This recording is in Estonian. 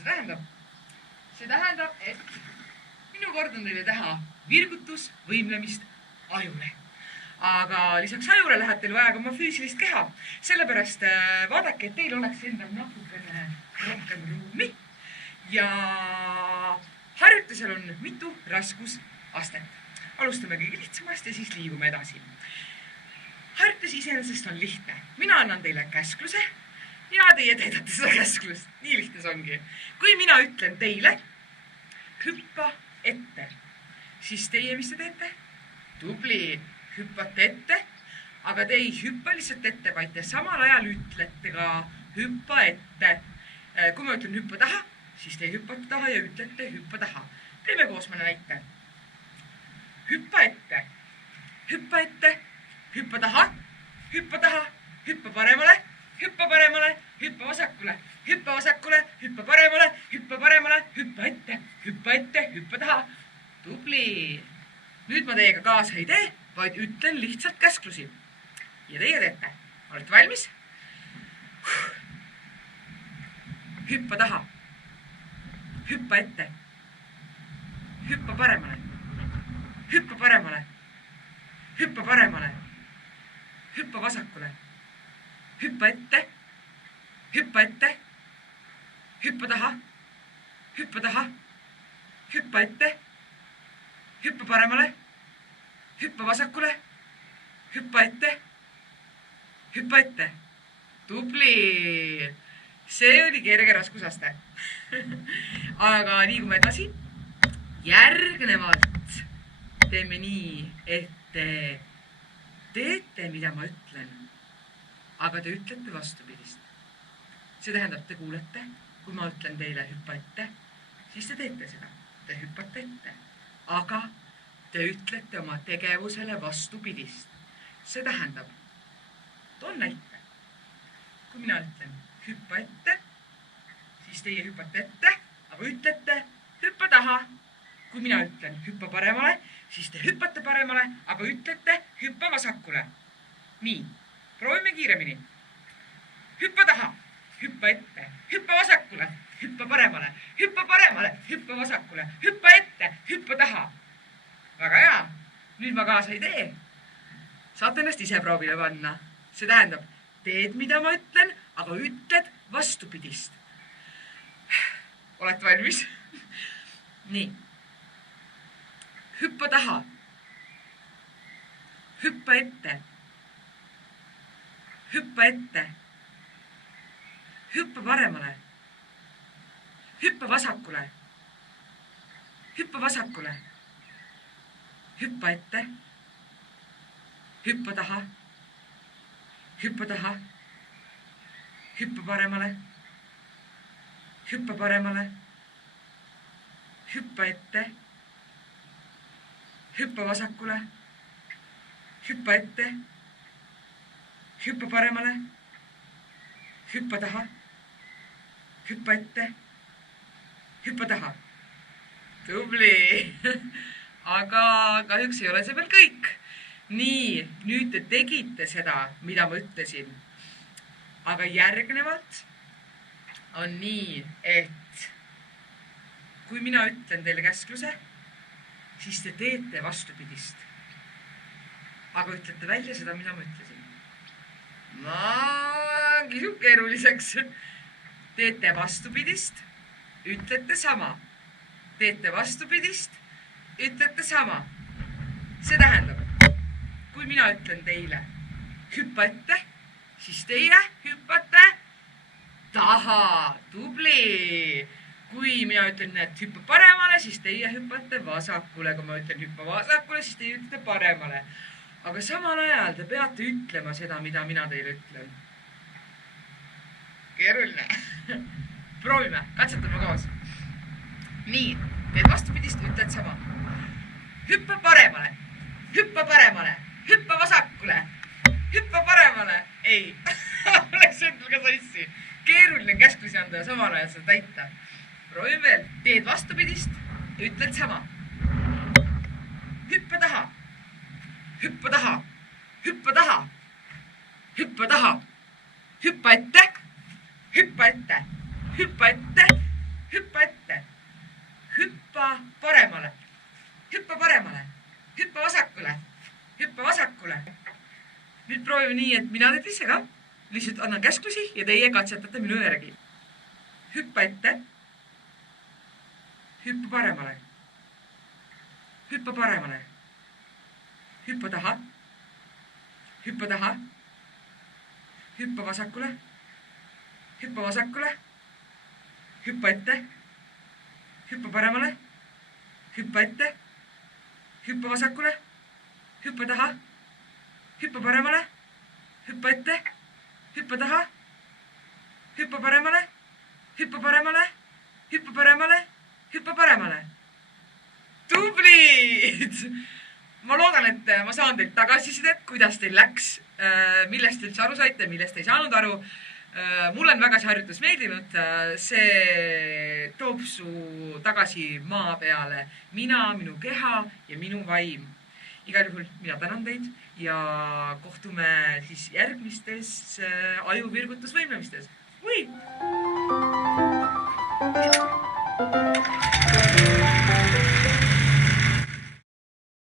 see tähendab? See tähendab, et minu kord on teile teha virgutus võimlemist ajule. Aga lisaks ajule läheb teil vaja ka oma füüsilist keha. Sellepärast vaadake, et teil oleks endal natukene rohkem ruumi. Ja harjutusel on mitu raskusastet. Alustame kõige lihtsamast ja siis liigume edasi. Harjutus iseenesest on lihtne. Mina annan teile käskluse ja teie täidate seda käsklust. Nii lihtne see ongi. Kui mina ütlen teile, hüppa ette, siis teie, mis te teete? Tubli, hüppate ette, aga te ei hüppa lihtsalt ette, vaid te samal ajal ütlete ka hüppa ette. Kui ma ütlen hüppa taha, siis te hüppate taha ja ütlete hüppa taha. Teeme koos mõne näite. Hüppa ette, hüppa ette, hüppa taha, hüppa taha, hüppa paremale, hüppa paremale, hüppa vasakule, hüppa vasakule, hüppa paremale, hüppa paremale, hüppa ette, hüppa taha. Tubli! Nüüd ma teiega kaasa ei tee, vaid ütlen lihtsalt käsklusi. Ja teie teete. Olete valmis? Hüppa taha. Hüppa ette. Hüppa paremale. Hüppa paremale. Hüppa paremale. Hüppa vasakule. Hüppa ette. Hüppa ette. Hüppa taha. Hüppa taha. Hüppa ette. Hüppa paremale. Hüppa vasakule. Hüppa ette. Hüppa ette. Tubli! See oli kerge raskusaste. Aga liigume edasi. Järgnevalt teeme nii, et te teete, mida ma ütlen. Aga te ütlete vastupidist. See tähendab, te kuulete, kui ma ütlen teile hüppa ette, siis te teete seda. Te hüppate ette. Aga te ütlete oma tegevusele vastupidist. See tähendab, toon näite. Kui mina ütlen hüppa ette, siis teie hüppate ette, aga ütlete hüppa taha. Kui mina ütlen hüppa paremale, siis te hüppate paremale, aga ütlete hüppa vasakule. Nii, proovime kiiremini. Hüppa taha, hüppa ette, hüppa vasakule, hüppa paremale, hüppa paremale, hüppa vasakule, hüppa ette, hüppa taha. Väga hea. Nüüd ma kaasa ei tee. Saate ennast ise proovile panna. See tähendab, teed, mida ma ütlen, aga ütled vastupidist. Olete valmis? Nii. Hüppa taha. Hüppa ette. Hüppa ette. Hüppa paremale. Hüppa vasakule. Hüppa vasakule. Hüppa ette. Hüppa taha. Hüppa taha. Hüppa paremale. Hüppa paremale. Hüppa ette. Hüppa vasakule. Hüppa ette. Hüppa paremale. Hüppa taha. Hüppa ette. Hüppa taha. Tubli! Aga kahjuks ei ole see veel kõik. Nii, nüüd te tegite seda, mida ma ütlesin. Aga järgnevalt on nii, et kui mina ütlen teile käskluse, siis te teete vastupidist. Aga ütlete välja seda, mida ma ütlesin. Kisub keeruliseks. Teete vastupidist, ütlete sama. Teete vastupidist, ütlete sama. See tähendab, kui mina ütlen teile hüppa ette, siis teie hüppate taha. Tubli! Kui mina ütlen, et hüppa paremale, siis teie hüppate vasakule. Kui ma ütlen hüppa vasakule, siis teie ütlete paremale. Aga samal ajal te peate ütlema seda, mida mina teile ütlen. Keeruline. Proovime, katsetame koos. Nii, teed vastupidist, ütled sama. Hüppa paremale, hüppa paremale, hüppa vasakule, hüppa paremale. Ei, oleks endal ka sassi. Keeruline käsklusi anda ja samal ajal seda täita. Proovime veel, teed vastupidist, ütled sama. Hüppa taha, hüppa taha, hüppa taha, hüppa taha, hüppa ette, hüppa ette, hüppa ette, hüppa ette, hüppa paremale, hüppa paremale, hüppa vasakule, hüppa vasakule. Nüüd proovime nii, et mina teed ise ka. Lihtsalt annan käsklusi ja teie katsetate minu järgi. Hüppa ette, hüppa paremale, hüppa paremale, hüppa taha, hüppa taha, hüppa vasakule, hüppa vasakule, hüppa ette, hüppa paremale, hüppa ette, hüppa vasakule, hüppa taha, hüppa paremale, hüppa ette, hüppa taha, hüppa paremale, hüppa paremale, hüppa paremale, hüppa paremale. Tublid! Ma loodan, et ma saan teilt tagasisidet, kuidas teil läks, millest üldse aru saite, millest ei saanud aru. Mulle on väga see harjutus meeldinud. See toob su tagasi maa peale. Mina, minu keha ja minu vaim. Igal juhul mina tänan teid ja kohtume siis järgmistes ajuvirgutusvõimlemistes. Või!